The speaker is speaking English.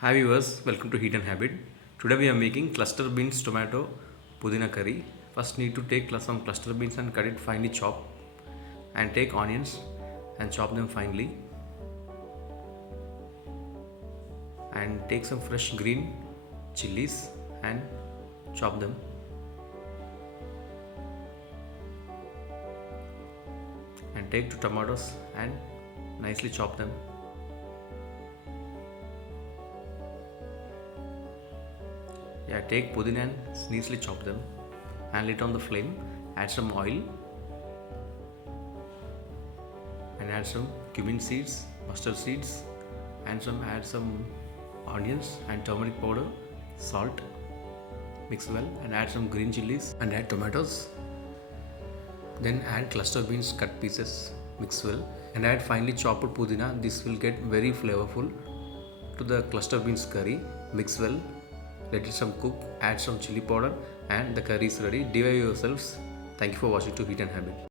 Hi viewers, welcome to Heat and Habit. Today we are making cluster beans tomato pudina curry. First need to take some cluster beans and cut it finely chop, and take onions and chop them finely, and take some fresh green chillies and chop them, and take two tomatoes and nicely chop them. Yeah, take pudina and nicely chop them, and lit on the flame. Add some oil and add some cumin seeds, mustard seeds, and add some onions and turmeric powder, salt. Mix well and add some green chilies and add tomatoes. Then add cluster beans cut pieces. Mix well and add finely chopped pudina. This will get very flavorful to the cluster beans curry. Mix well. Let it some cook. Add some chili powder and the curry is ready. DIY yourselves. Thank you for watching to Heat and Habit.